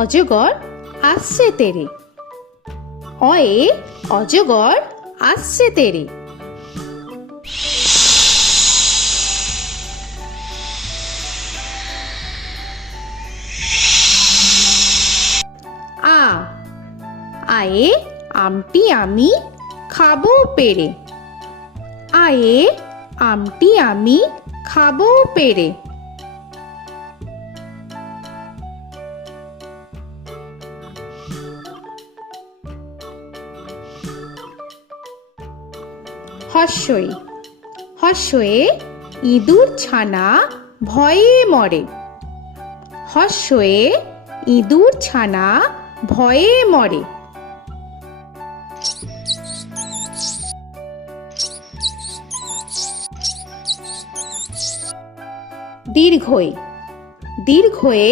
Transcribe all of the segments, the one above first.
অজগর আসছে তেরে। অয়ে অজগর আসছে তেরে। আ আয়ে আমটি আমি খাবো পেরে। আয়ে আমটি আমি খাবো পেরে। হর্ষই হর্ষয়ে ইঁদুর ছানা ভয়ে মরে। হর্ষয়ে ইঁদুর ছানা ভয়ে মরে। দীর্ঘই দীর্ঘয়ে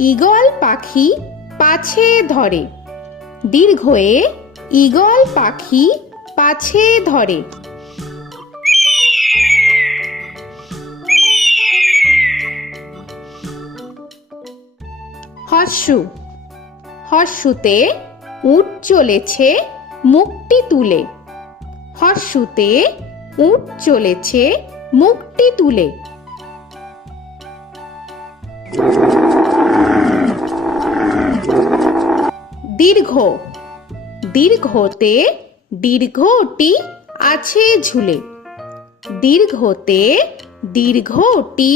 ঈগল পাখি পাছে ধরে। দীর্ঘয়ে ঈগল পাখি পাছে ধরে। হর্ষু হর্ষুতে উট চলেছে মুখটি তুলে। হর্ষুতে উট চলেছে মুখটি তুলে। দীর্ঘ দীর্ঘতে দীর্ঘটি আছে ঝুলে। দীর্ঘতে দীর্ঘটি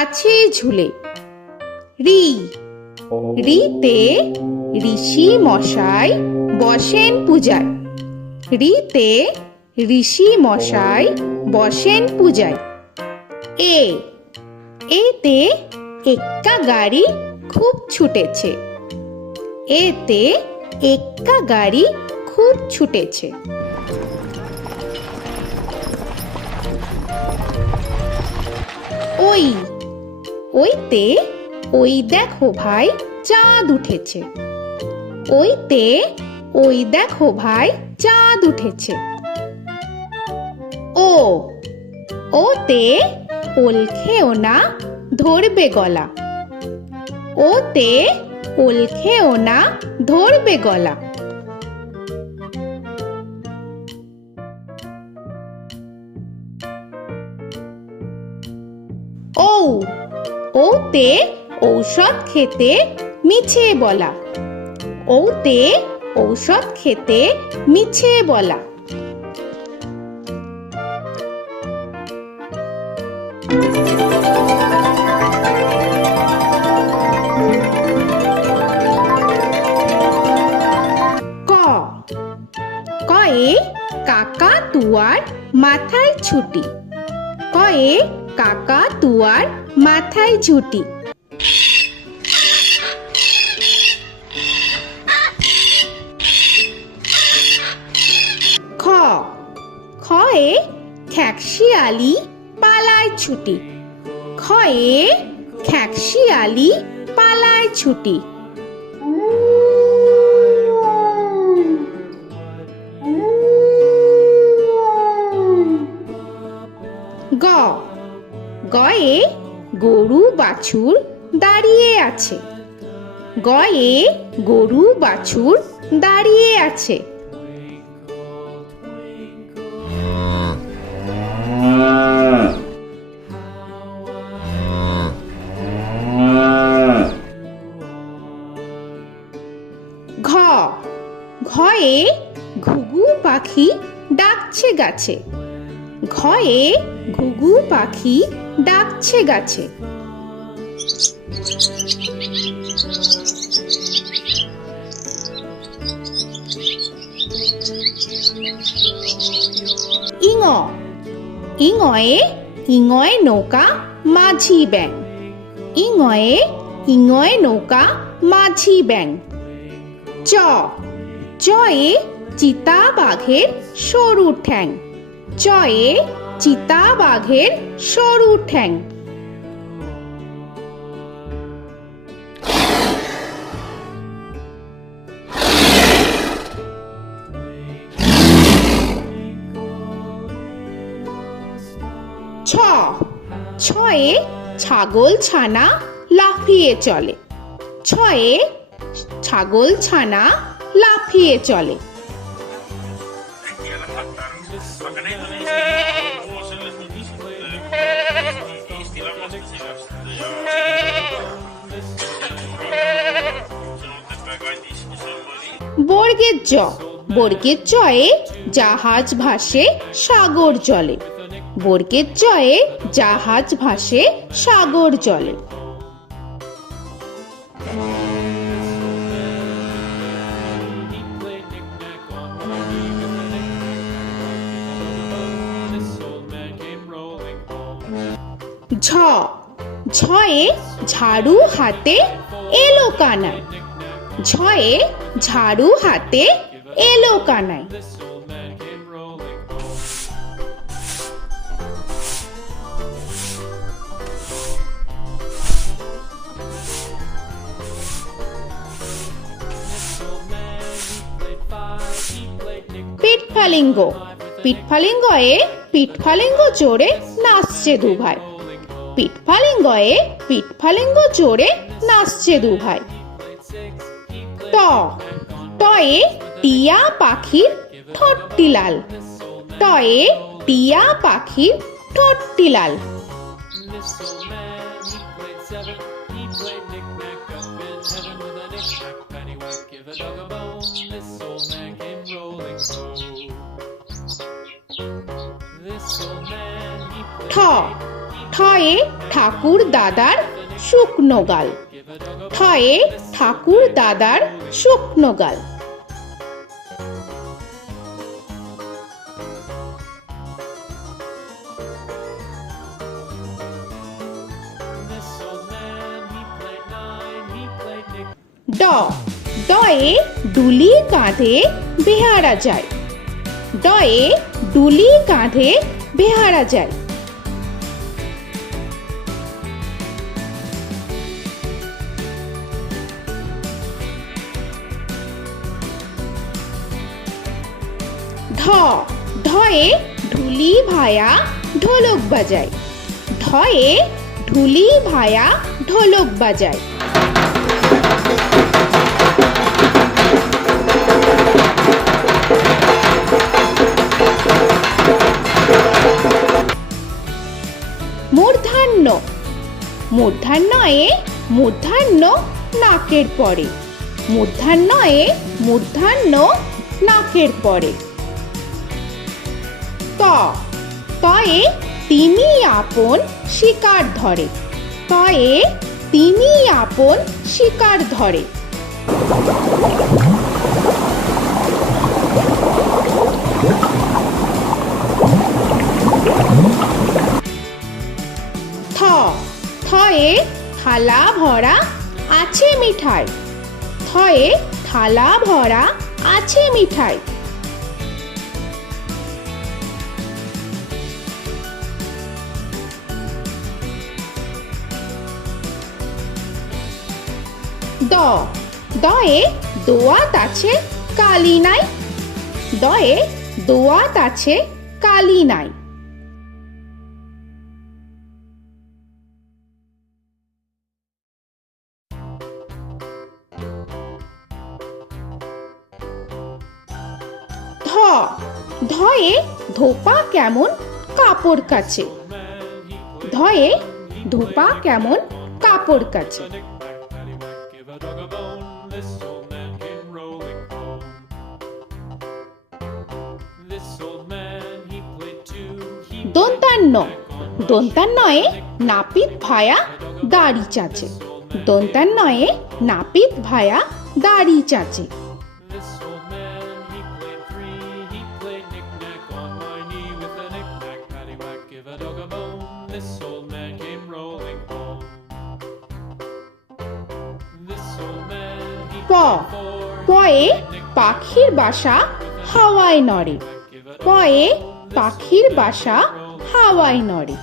আছে ঝুলে। রি রিতে ঋষি মশাই বসেন পূজায়। রিতে ঋষি মশাই বসেন পূজায়। এ এতে এক্কা গাড়ি খুব ছুটেছে। এতে এক্কা গাড়ি খুব ছুটেছে। ওই ওইতে ওই দেখো ভাই চাঁদ উঠেছে। ওইতে ওই দেখো ভাই চাঁদ উঠেছে। ও ওতে ওল খেও না ধরবে গলা। ওতে ওল খেও না ধরবে গলা। ঔ ওতে ঔষধ খেতে মিছে বলা। ওতে ঔষধ খেতে মিছে বলা। ক কয়ে কাকা তুয়ার মাথায় ছুটি। কয়ে কাকা তুয়ার মাথায় ঝুটি। খ খয়ে খ্যাকশিয়ালি পালায় ছুটি। খয়ে খ্যাকশিয়ালি পালায় ছুটি। গ গয়ে গরু বাছুর দাঁড়িয়ে আছে। গয়ে গরু বাছুর দাঁড়িয়ে আছে। ঘ ঘয়ে ঘুঘু পাখি ডাকছে গাছে। ঘয়ে ঘুঘু পাখি ডাকছে গাছে। ইঙ ইঙয়ে ইঙয়ে নৌকা মাঝি ব্যাং। ইঙয়ে ইঙয়ে নৌকা মাঝি ব্যাং। চ চয়ে চিতা বাঘের সরু ঠ্যাং। চয়ে চিতা বাঘের সরু ঠ্যাং। ছ ছয়ে ছাগল ছানা লাফিয়ে চলে। ছয়ে ছাগল ছানা লাফিয়ে চলে। বর্গের জ, বর্গের জয়ে জাহাজ ভাসে সাগর জলে। বর্গের জয়ে জাহাজ ভাসে সাগর জলে। ঝ, ঝয়ে ঝাড়ু হাতে এলো কানাই। ঝয়ে ঝাড়ু হাতে এলো কানাই। পিঠফালিঙ্গ, পিঠফালিঙ্গয়ে পিঠফালিঙ্গ জোরে নাচছে দুভাই। পিঠফালিঙ্গয়ে পিঠফালিঙ্গ জোরে নাচছে দুভাই। ট, টয়ে টিয়া পাখির ঠোঁটটি লাল। টয়ে টিয়া পাখির ঠোঁটটি লাল। ঠ, ঠয়ে ঠাকুর দাদার শুকনো গাল। ঠয়ে ঠাকুর দাদার শুকনো গাল। ড, ডয়ে ডুলি কাঁধে বেহারা যায়। ডয়ে ডুলি কাঁধে বেহারা যায়। ঢ, ঢয়ে ঢুলি ভায়া ঢোলক বাজায়। ঢয়ে ঢুলি ভায়া ঢোলক বাজায়। মূর্ধন্য, মূর্ধন্যয়ে মূর্ধন্য নাকের পরে। মূর্ধন্যয়ে মূর্ধন্য নাকের পরে। ত, তয়ে তিনি আপন শিকার ধরে। তয়ে তিনি আপন শিকার ধরে। থ, থয়ে থালা ভরা আছে মিঠাই। থয়ে থালা ভরা আছে মিঠাই। দ, দয়ে দোয়াত আছে কালি নাই। দয়ে দোয়াত আছে কালি নাই। ধ, ধয়ে ধোপা কেমন কাপড় কাচে। ধয়ে ধোপা কেমন কাপড় কাচে। দন্তান্ন, দন্তান্নয়ে নাপিত ভায়া দাড়ি চাচে। দন্তান্নয়ে নাপিত ভায়া দাড়ি চাচে। প, পয়ে পাখির বাসা হাওয়ায় নড়ে। পয়ে পাখির বাসা হাওয়ায় নড়ে।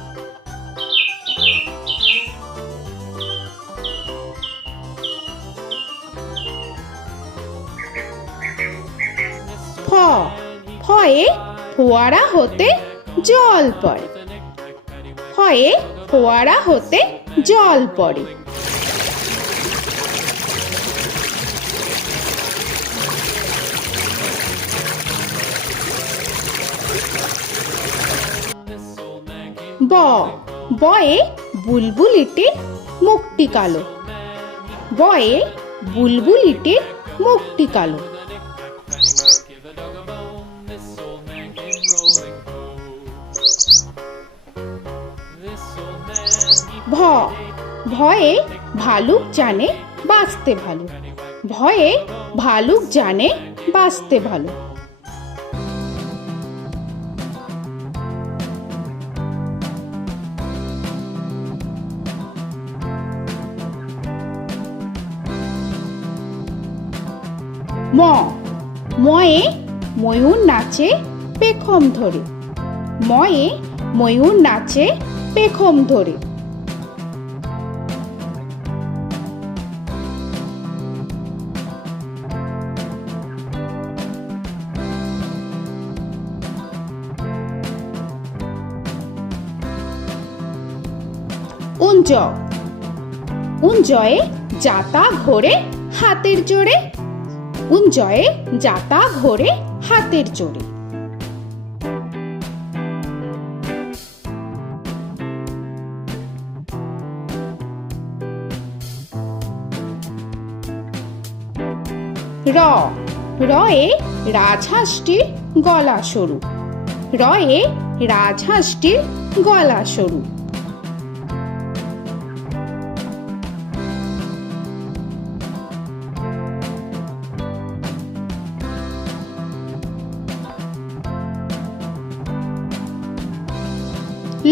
ফ, ফয়ে ফোয়ারা হতে জল পড়ে। ফয়ে ফোয়ারা হতে জল পড়ে। ব বয়ে বুলবুলিটির মুখটি কালো। বয়ে বুলবুলিটির মুখটি কালো। ভ ভয়ে ভালুক জানে বাঁচতে ভালো। ভয়ে ভালুক জানে বাঁচতে ভালো। ম ময়ে ময়ূর নাচে পেখম ধরে। ময়ে ময়ূর নাচে পেখম ধরে। উঞ্জ উঞ্জয়ে যাতা ঘোরে হাতের জোরে। উঞ্জয়ে যাতা ঘোরে হাতের জোরে। র রয়ে রাজহাঁসটির গলা সরু। রয়ে রাজহাঁসটির গলা সরু।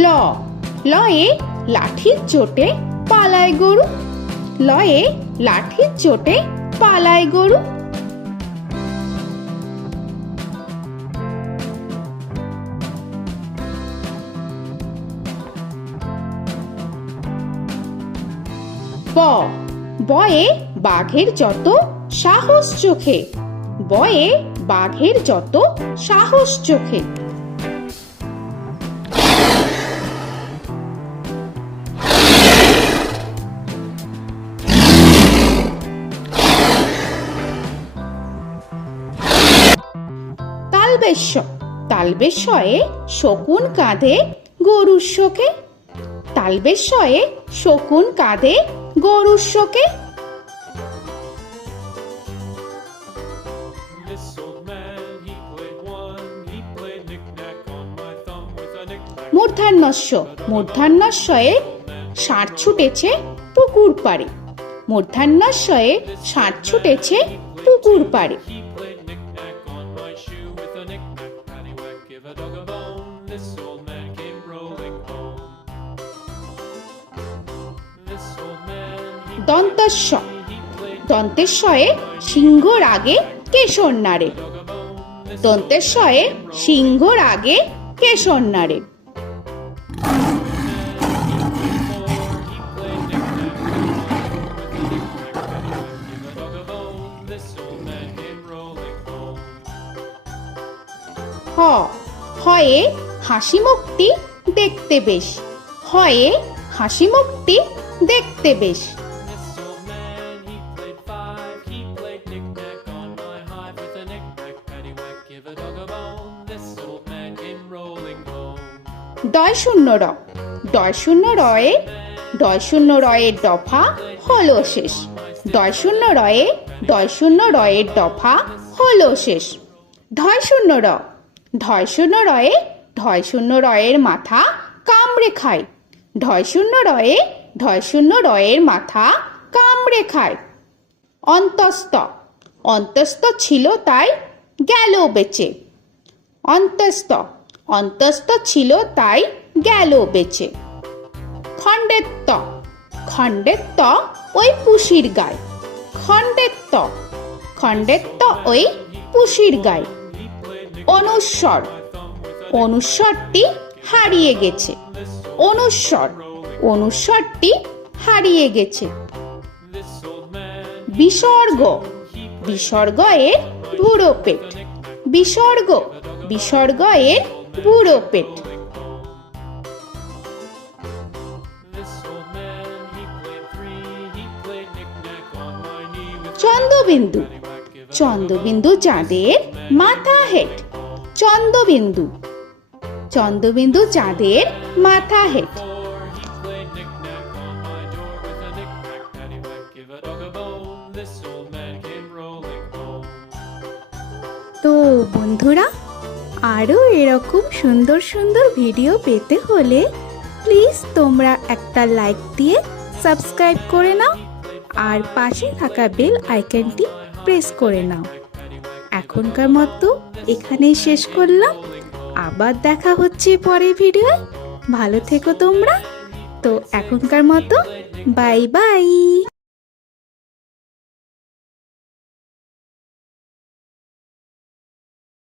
ল লয়ে লাঠির চোটে পালায় গরু। লয়ে লাঠির চোটে পালায় গরু। ব বয়ে বাঘের যত সাহস চোখে। বয়ে বাঘের যত সাহস চোখে। তালবেশ্য তালবেশ্যয়ে শকুন কাঁধে গরুর শোকে। তালবেশ্যয়ে শকুন কাঁধে গরুর শোকে। মূর্ধন্যস্য মূর্ধন্যস্বয়ে ষাঁড় ছুটেছে পুকুর পাড়ে। মূর্ধন্যস্বয়ে ষাঁড় ছুটেছে পুকুর পাড়ে। দন্তস্ব দন্তেশ্বয়ে সিংহর আগে কেশর নাড়ে। দন্তেশ্বয়ে সিংহর আগে কেশর নাড়ে। হ হয়ে হাসি মুখটি দেখতে বেশ। হয়ে হাসি মুখটি দেখতে বেশ। ডয় শূন্য র ডয় শূন্য রয়ে ডয় শূন্য রয়ের দফা হলো শেষ। ডয় শূন্য রয়ে ডয় শূন্য রয়ের দফা হলো শেষ। ঢয় শূন্য র ঢয় শূন্য রয়ে ঢয় শূন্য রয়ের মাথা কামড়ে খায়। ঢয় শূন্য রয়ে ঢয় শূন্য রয়ের মাথা কামড়ে খায়। অন্তস্থ অন্তস্থ ছিল তাই গেল বেঁচে। অন্তস্থ অন্তস্থ ছিল তাই গেল বেঁচে। খণ্ডেত্ব খণ্ডেত্ব ওই পুষির গায়। খণ্ডেত্ব খণ্ডেত্ব ওই পুষির গায়। অনুস্বর অনুস্বরটি হারিয়ে গেছে। অনুস্বর অনুস্বরটি হারিয়ে গেছে। বিসর্গ বিসর্গ এর বুড়ো পেট। বিসর্গ বিসর্গ এর বুড়ো পেট। চন্দ্রবিন্দু চন্দ্রবিন্দু চাঁদের মাথা হেট। চন্দ্রবিন্দু চন্দ্রবিন্দু চাঁদের মাথা হেড। তো বন্ধুরা, আরও এরকম সুন্দর সুন্দর ভিডিও পেতে হলে প্লিজ তোমরা একটা লাইক দিয়ে সাবস্ক্রাইব করে নাও আর পাশে থাকা বেল আইকনটি প্রেস করে নাও। এখনকার মতো এখানেই শেষ করলাম, আবার দেখা হচ্ছে পরের ভিডিও। ভালো থেকো তোমরা। তো এখনকার মতো বাই বাই।